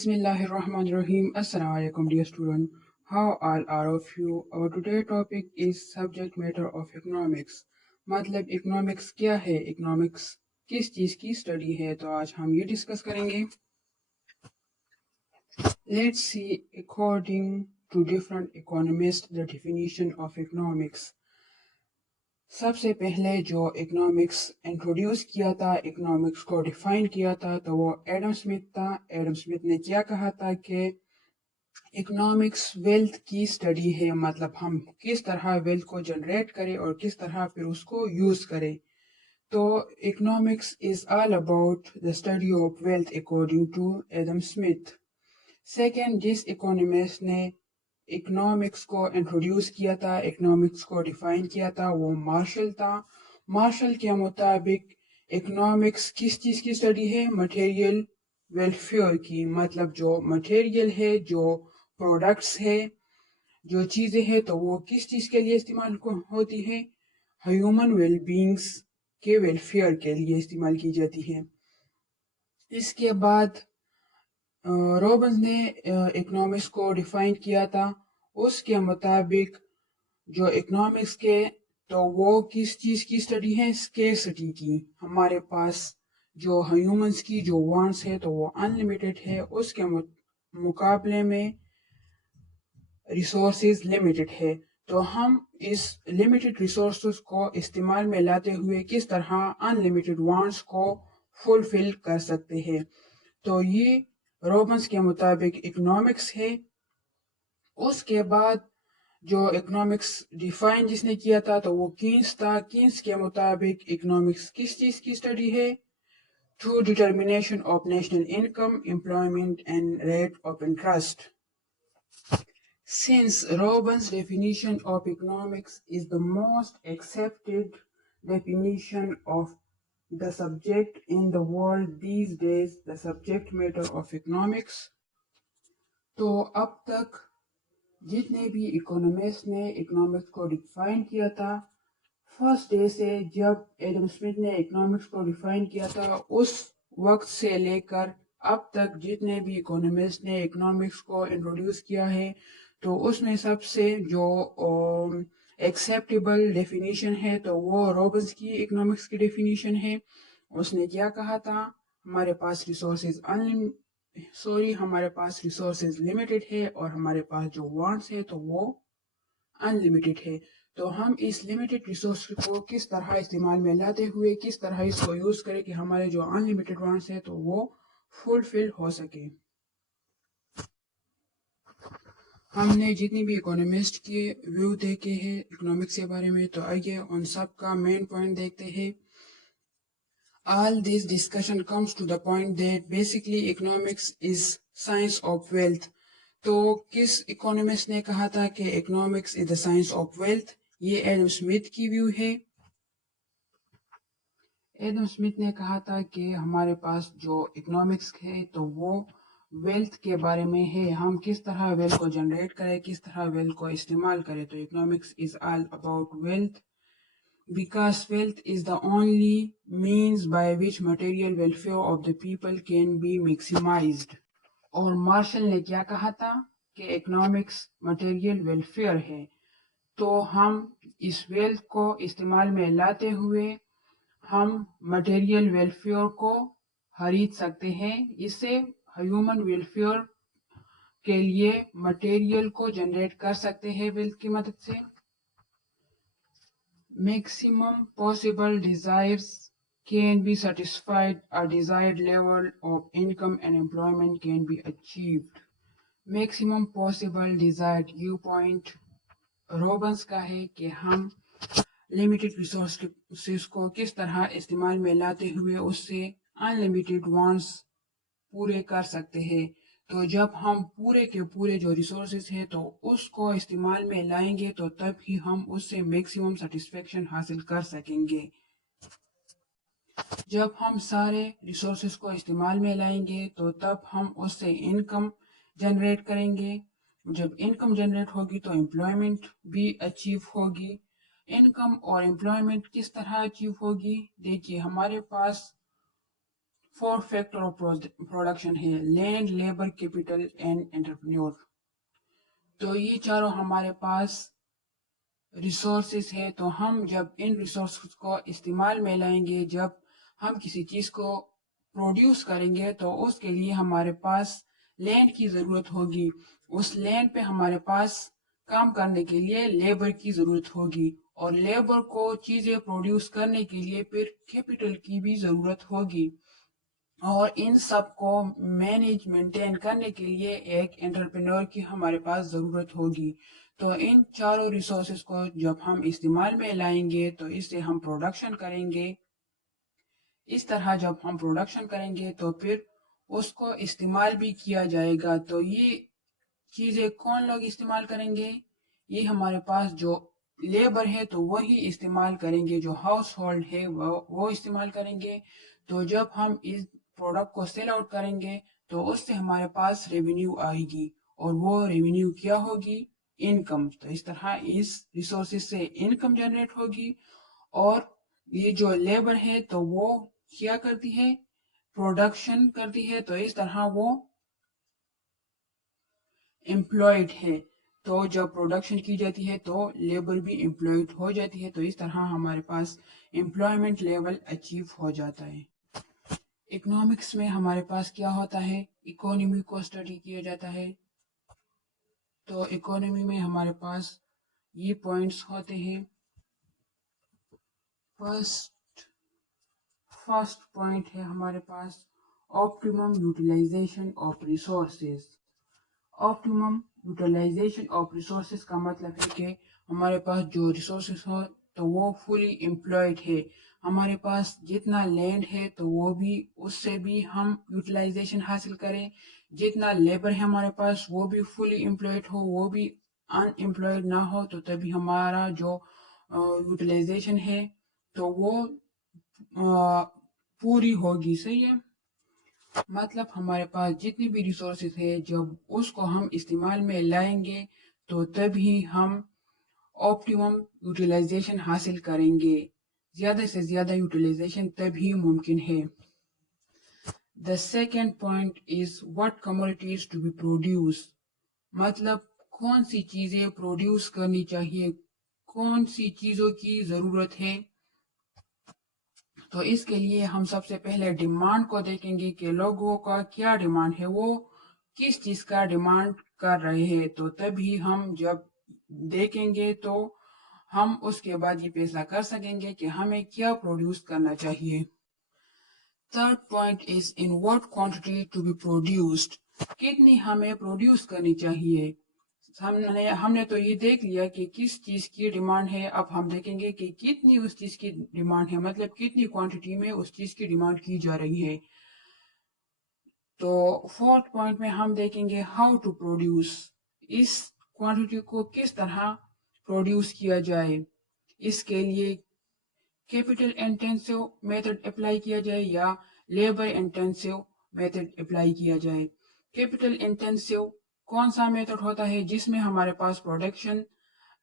Bismillahirrahmanirrahim. Assalamu alaikum, dear student. How are all of you? Our today topic is subject matter of economics. मतलब economics क्या है, economics किस चीज़ की study है, तो आज हम ये डिस्कस करेंगे. Let's see according to different economists the definition of economics. सबसे पहले जो इकोनॉमिक्स इंट्रोड्यूस किया था, इकोनॉमिक्स को डिफाइन किया था, तो वो एडम स्मिथ था. एडम स्मिथ ने क्या कहा था कि इकोनॉमिक्स वेल्थ की स्टडी है, मतलब हम किस तरह वेल्थ को जनरेट करें और किस तरह फिर उसको यूज करें. तो economics is all about the study of wealth according to Adam Smith. Second, जिस इकोनॉमिस्ट ने इकोनॉमिक्स को इंट्रोड्यूस किया था, इकोनॉमिक्स को डिफाइन किया था, वो मार्शल था. मार्शल के मुताबिक इकोनॉमिक्स किस चीज़ की स्टडी है, मटेरियल वेलफेयर की. मतलब जो मटेरियल है, जो प्रोडक्ट्स है, जो चीज़ें हैं, तो वो किस चीज़ के लिए इस्तेमाल होती है, ह्यूमन वेलबींग्स के वेलफेयर के लिए इस्तेमाल की जाती है. इसके बाद रॉबिन्स ने इकोनॉमिक्स को डिफाइन किया था. उसके मुताबिक जो इकोनॉमिक्स के, तो वो किस चीज़ की स्टडी है, स्केर्सिटी की. हमारे पास जो ह्यूमंस की जो वांट्स है, तो वो अनलिमिटेड है, उसके मुकाबले में रिसोर्सेज लिमिटेड है. तो हम इस लिमिटेड रिसोर्सेज को इस्तेमाल में लाते हुए किस तरह अनलिमिटेड वांट्स को फुलफिल कर सकते हैं. तो ये रॉबिन्स के मुताबिक इकोनॉमिक्स है. उसके बाद जो इकोनॉमिक्स डिफाइन जिसने किया था, तो वो कीन्स था. कीन्स के मुताबिक इकोनॉमिक्स किस चीज़ की स्टडी है, through determination of national income, employment and rate of interest. Since Robin's definition of economics is the most accepted definition of the subject in the world these days, the subject matter of economics, तो अब तक जितने भी economist ने economics को define किया था, first day से जब एडम स्मिथ ने इकोनॉमिक्स को डिफाइन किया था, उस वक्त से लेकर अब तक जितने भी इकोनॉमिस्ट ने इकोनॉमिक्स को इंट्रोड्यूस किया है, तो उसमें सबसे जो एक्सेप्टेबल डेफिनेशन है, तो वो रॉबिन्स की इकोनॉमिक्स की डेफिनेशन है. उसने क्या कहा था, हमारे पास रिसोर्सेज लिमिटेड है और हमारे पास जो वांट्स है, तो वो अनलिमिटेड है. तो हम इस लिमिटेड रिसोर्स को किस तरह इस्तेमाल में लाते हुए किस तरह इसको यूज करें कि हमारे जो अनलिमिटेड वांट्स है, तो वो फुलफिल हो सके. हमने जितनी भी इकोनॉमिस्ट के व्यू देखे हैं इकोनॉमिक्स के बारे में, तो आइए उन सब का मेन पॉइंट देखते हैं. All this discussion comes to the point that basically economics is science of wealth. तो किस इकोनॉमिस्ट ने कहा था कि economics is the science of wealth? ये एडम स्मिथ की व्यू है. एडम स्मिथ ने कहा था कि हमारे पास जो इकोनॉमिक्स है, तो वो वेल्थ के बारे में है. हम किस तरह वेल्थ को जनरेट करें, किस तरह वेल्थ को इस्तेमाल करें. तो economics is all about wealth, because wealth is the only means by which material welfare of the people can be maximized. और मार्शल ने क्या कहा था कि इकोनॉमिक्स मटेरियल वेलफेयर है. तो हम इस वेल्थ को इस्तेमाल में लाते हुए हम मटेरियल वेलफेयर को खरीद सकते हैं. इससे ह्यूमन वेलफेयर के लिए मटेरियल को जनरेट कर सकते हैं वेल्थ की मदद से. Maximum possible desires can be satisfied, a desired level of income and employment can be achieved. Maximum possible desired viewpoint Robins का है कि हम लिमिटेड रिसोर्सेस को किस तरह इस्तेमाल में लाते हुए उससे अनलिमिटेड वांट्स पूरे कर सकते हैं. तो जब हम पूरे के पूरे जो रिसोर्सेज है, तो उसको इस्तेमाल में लाएंगे, तो तब ही हम उससे मैक्सिमम सेटिस्फेक्शन हासिल कर सकेंगे. जब हम सारे रिसोर्सेज को इस्तेमाल में लाएंगे, तो तब हम उससे इनकम जनरेट करेंगे. जब इनकम जनरेट होगी, तो एम्प्लॉयमेंट भी अचीव होगी. इनकम और एम्प्लॉयमेंट किस तरह अचीव होगी? देखिए, हमारे पास 4 फैक्टर ऑफ प्रोडक्शन है land, labour, capital and entrepreneur. तो ये चारों हमारे पास रिसोर्सेस है। तो हम जब इन रिसोर्सेस को इस्तेमाल में लाएंगे, जब हम किसी चीज़ को प्रोड्यूस करेंगे, तो उसके लिए हमारे पास लैंड की ज़रूरत होगी। उस लैंड पे हमारे पास काम करने के लिए लेबर की ज़रूरत होगी, और लेबर को चीज़ें प्रोड्यूस करने के लिए फिर कैपिटल की भी ज़रूरत होगी, और इन सब को मैनेज मेंटेन करने के लिए एक एंटरप्रेन्योर की हमारे पास ज़रूरत होगी। तो इन चारों रिसोर्सेज को जब हम इस्तेमाल में लाएंगे, तो इससे हम प्रोडक्शन करेंगे। इस तरह जब हम प्रोडक्शन करेंगे तो फिर उसको इस्तेमाल भी किया जाएगा। तो ये चीज़ें कौन लोग इस्तेमाल करेंगे? ये हमारे पास जो लेबर है तो वही इस्तेमाल करेंगे, जो हाउस होल्ड है वो इस्तेमाल करेंगे। तो जब हम इस प्रोडक्ट को सेल आउट करेंगे, तो उससे हमारे पास रेवेन्यू आएगी, और वो रेवेन्यू क्या होगी? इनकम। तो इस तरह इस रिसोर्सेज से इनकम जनरेट होगी। और ये जो लेबर है तो वो क्या करती है? प्रोडक्शन करती है। तो इस तरह वो एम्प्लॉयड है। तो जब प्रोडक्शन की जाती है तो लेबर भी एम्प्लॉयड हो जाती है। तो इस तरह हमारे पास एम्प्लॉयमेंट लेवल अचीव हो जाता है। इकोनॉमिक्स में हमारे पास क्या होता है? इकोनॉमी को स्टडी किया जाता है। तो इकोनॉमी में हमारे पास ये पॉइंट्स होते हैं। फर्स्ट पॉइंट है हमारे पास optimum utilization of resources. Optimum utilization of resources का मतलब है कि हमारे पास जो रिसोर्सेज हो तो वो फुली एम्प्लॉयड है। हमारे पास जितना लैंड है तो वो भी, उससे भी हम यूटिलाइजेशन हासिल करें। जितना लेबर है हमारे पास वो भी फुली एम्प्लॉयड हो, वो भी अनएम्प्लॉयड ना हो, तो तभी हमारा जो यूटिलाइजेशन है तो वो पूरी होगी। सही है। मतलब हमारे पास जितनी भी रिसोर्सेज है, जब उसको हम इस्तेमाल में लाएंगे तो तभी हम ऑप्टिमम यूटिलाइजेशन हासिल करेंगे। ज़्यादा से ज़्यादा यूटिलाइजेशन तभी मुमकिन है। The second point is what commodities to be produce. मतलब कौन सी चीज़ें प्रोड्यूस करनी चाहिए, कौन सी चीज़ों की ज़रूरत है। तो इसके लिए हम सबसे पहले डिमांड को देखेंगे कि लोगों का क्या डिमांड है, वो किस चीज़ का डिमांड कर रहे हैं। तो तभी हम जब देखेंगे तो हम उसके बाद ये फैसला कर सकेंगे कि हमें क्या प्रोड्यूस करना चाहिए। Third point is in what quantity to be produced. कितनी हमें प्रोड्यूस करनी चाहिए। हमने तो ये देख लिया कि किस चीज़ की डिमांड है। अब हम देखेंगे कि कितनी उस चीज़ की डिमांड है, मतलब कितनी क्वांटिटी में उस चीज़ की डिमांड की जा रही है। तो फोर्थ पॉइंट में हम देखेंगे हाउ टू प्रोड्यूस। इस क्वांटिटी को किस तरह प्रोड्यूस किया जाए। इसके लिए कैपिटल इंटेंसिव मेथड अप्लाई किया जाए या लेबर इंटेंसिव मेथड अप्लाई किया जाए। कैपिटल इंटेंसिव कौन सा मेथड होता है जिसमें हमारे पास प्रोडक्शन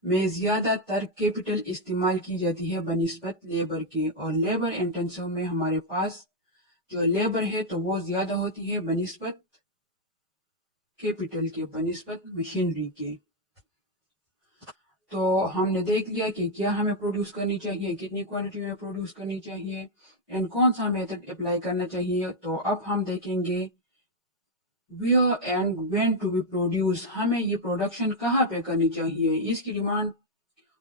में ज़्यादातर कैपिटल इस्तेमाल की जाती है बनिस्बत लेबर के, और लेबर इंटेंसिव में हमारे पास जो लेबर है तो वो ज़्यादा होती है बनिस्बत कैपिटल के, बनिस्बत मशीनरी के। तो हमने देख लिया कि क्या हमें प्रोड्यूस करनी चाहिए, कितनी क्वांटिटी में प्रोड्यूस करनी चाहिए, एंड कौन सा मेथड अप्लाई करना चाहिए। तो अब हम देखेंगे where and when to be produce. हमें ये प्रोडक्शन कहाँ पे करनी चाहिए, इसकी डिमांड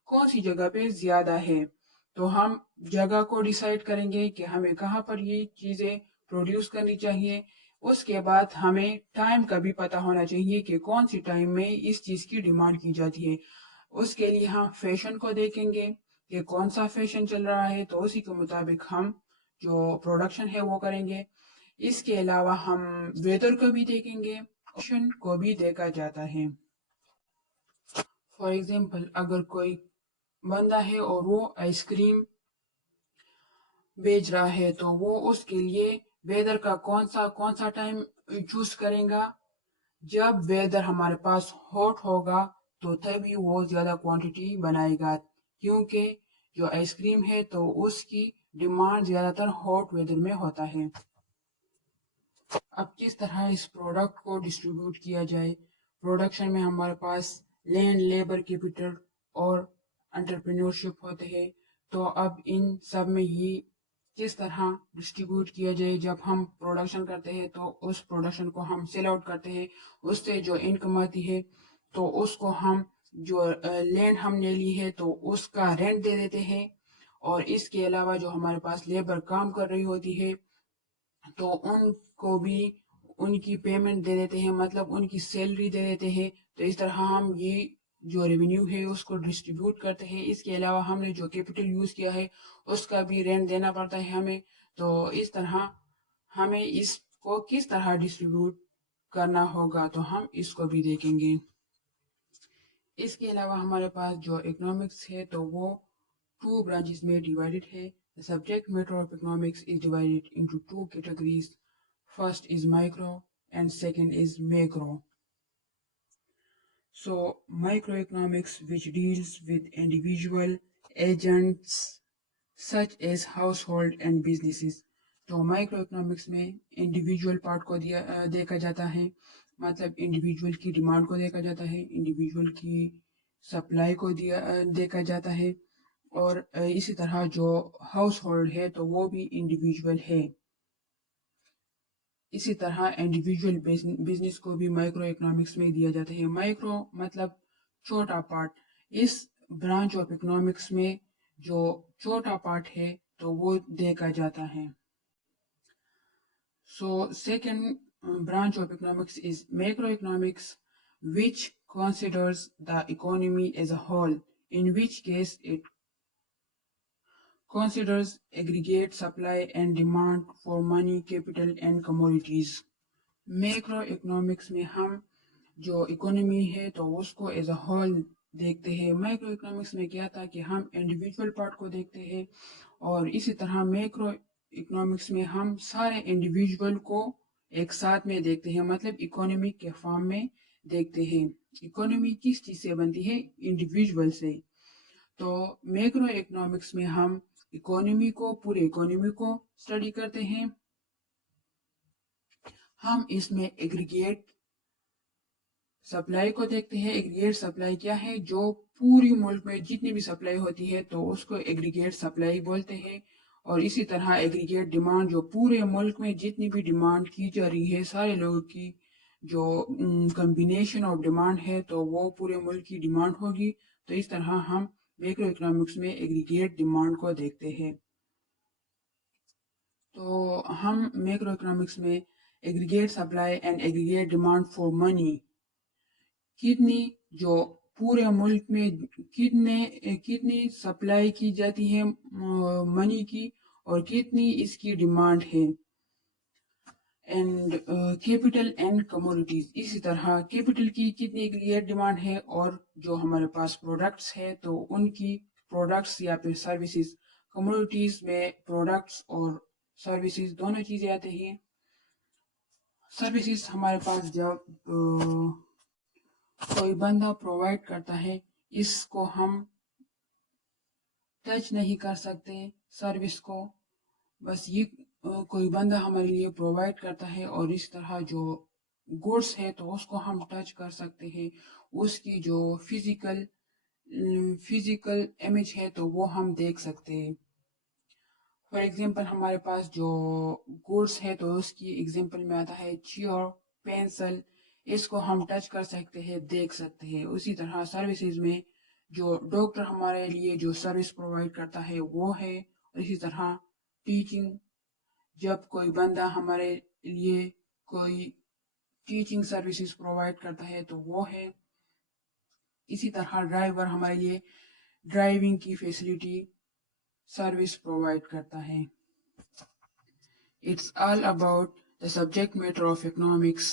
कौन सी जगह पे ज़्यादा है। तो हम जगह को डिसाइड करेंगे कि हमें कहाँ पर ये चीज़ें प्रोड्यूस करनी चाहिए। उसके बाद हमें टाइम का भी पता होना चाहिए कि कौन सी टाइम में इस चीज़ की डिमांड की जाती है। उसके लिए हम फैशन को देखेंगे कि कौन सा फैशन चल रहा है, तो उसी के मुताबिक हम जो प्रोडक्शन है वो करेंगे। इसके अलावा हम वेदर को भी देखेंगे, ऑप्शन को भी देखा जाता है। फॉर एग्जाम्पल अगर कोई बंदा है और वो आइसक्रीम बेच रहा है, तो वो उसके लिए वेदर का कौन सा टाइम चूज करेगा। जब वेदर हमारे पास हॉट होगा तो तभी वो ज़्यादा क्वांटिटी बनाएगा, क्योंकि जो आइसक्रीम है तो उसकी डिमांड ज़्यादातर हॉट वेदर में होता है। اب کس طرح اس پروڈکٹ کو ڈسٹریبیوٹ کیا جائے. پروڈکشن میں ہمارے پاس لینڈ، لیبر، کیپٹل اور انٹرپرینورشپ ہوتے ہیں. تو اب ان سب میں ہی کس طرح ڈسٹریبیوٹ کیا جائے. جب ہم پروڈکشن کرتے ہیں تو اس پروڈکشن کو ہم سیل آؤٹ کرتے ہیں، اس سے جو انکم آتی ہے تو اس کو ہم جو لینڈ ہم نے لی ہے تو اس کا رینٹ دے دیتے ہیں. اور اس کے علاوہ جو ہمارے پاس لیبر کام کر رہی ہوتی ہے تو ان کو بھی ان کی پیمنٹ دے دیتے ہیں، مطلب ان کی سیلری دے دیتے ہیں. تو اس طرح ہم یہ جو ریونیو ہے اس کو ڈسٹریبیوٹ کرتے ہیں. اس کے علاوہ ہم نے جو کیپٹل یوز کیا ہے اس کا بھی رینٹ دینا پڑتا ہے ہمیں. تو اس طرح ہمیں اس کو کس طرح ڈسٹریبیوٹ کرنا ہوگا تو ہم اس کو بھی دیکھیں گے. اس کے علاوہ ہمارے پاس جو اکنامکس ہے تو وہ 2 برانچز میں ڈیوائڈڈ ہے. The subject matter of economics is divided into 2 categories. First is micro and second is macro. So microeconomics, which deals with individual agents such as household and businesses. تو micro economics میں individual part کو دیکھا جاتا ہے، مطلب individual کی demand کو دیکھا جاتا ہے، انڈیویجول کی سپلائی کو دیکھا جاتا ہے. اور اسی طرح جو ہاؤس ہولڈ ہے تو وہ بھی انڈیویجول ہے. اسی طرح انڈیویجول بزنس کو بھی مائکرو اکنامکس میں دیا جاتا ہے. مائکرو مطلب چھوٹا پارٹ. اس برانچ آف اکنامکس میں جو چھوٹا پارٹ ہے تو وہ دیکھا جاتا ہے. So second branch of economics is macroeconomics, which considers the economy as a whole, in which case it considers aggregate supply and demand for money, capital and commodities. Macro economics میں ہم جو economy ہے تو اس کو as a whole دیکھتے ہیں. Micro economics میں کیا تھا کہ ہم انڈیویجول پارٹ کو دیکھتے ہیں، اور اسی طرح میکرو اکنامکس میں ہم سارے انڈیویجول کو ایک ساتھ میں دیکھتے ہیں، مطلب اکانومی کے فارم میں دیکھتے ہیں. اکانومی کس چیز سے بنتی ہے؟ انڈیویجول سے. تو میکرو اکنامکس میں ہم اکانومی کو، پورے اکانومی کو اسٹڈی کرتے ہیں. ہم اس میں ایگریگیٹ سپلائی کو دیکھتے ہیں. ایگریگیٹ سپلائی کیا ہے؟ جو پوری ملک میں جتنی بھی سپلائی ہوتی ہے تو اس کو ایگریگیٹ سپلائی بولتے ہیں. اور اسی طرح ایگریگیٹ ڈیمانڈ، جو پورے ملک میں جتنی بھی ڈیمانڈ کی جا رہی ہے سارے لوگوں کی جو کمبینیشن آف ڈیمانڈ ہے تو وہ پورے ملک کی ڈیمانڈ ہوگی. تو اس طرح ہم میکرو اکنامکس میں ایگریگیٹ ڈیمانڈ کو دیکھتے ہیں. تو ہم میکرو اکنامکس میں aggregate supply and aggregate demand for money, کتنی جو پورے ملک میں کتنی سپلائی کی جاتی ہے منی کی اور کتنی اس کی ڈیمانڈ ہے. اینڈ کیپٹل اینڈ کموڈیٹیز، اسی طرح کیپٹل کی کتنی ایگریگیٹ ڈیمانڈ ہے، اور جو ہمارے پاس پروڈکٹس ہے تو ان کی پروڈکٹس یا پھر سروسز. کموڈیٹیز میں پروڈکٹس اور سروسز دونوں چیزیں آتے ہیں. سروسز ہمارے پاس جب کوئی بندہ پرووائڈ کرتا ہے اس کو ہم ٹچ نہیں کر سکتے سروس کو، بس یہ کوئی بندہ ہمارے لیے پرووائڈ کرتا ہے. اور اس طرح جو گوڈس ہے تو اس کو ہم ٹچ کر سکتے ہیں، اس کی جو فزیکل امیج ہے تو وہ ہم دیکھ سکتے ہیں. فار ایگزامپل ہمارے پاس جو گوڈس ہے تو اس کی ایگزامپل میں آتا ہے چیئر، پینسل. اس کو ہم ٹچ کر سکتے ہیں، دیکھ سکتے ہیں. اسی طرح سروسز میں جو ڈاکٹر ہمارے لیے جو سروس پرووائڈ کرتا ہے وہ ہے. اسی طرح ٹیچنگ، جب کوئی بندہ ہمارے لیے کوئی ٹیچنگ سروسز پرووائڈ کرتا ہے تو وہ ہے. اسی طرح ڈرائیور ہمارے لیے ڈرائیونگ کی فیسلٹی سروس پرووائڈ کرتا ہے. It's all about the subject matter of economics.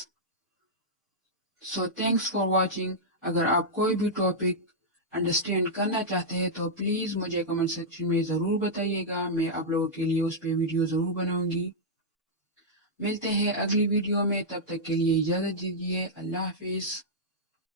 So thanks for watching. اگر آپ کوئی بھی ٹاپک انڈرسٹینڈ کرنا چاہتے ہیں تو پلیز مجھے کمنٹ سیکشن میں ضرور بتائیے گا. میں آپ لوگوں کے لیے اس پہ ویڈیو ضرور بناؤں گی. ملتے ہیں اگلی ویڈیو میں، تب تک کے لیے اجازت دیجیے. اللہ حافظ.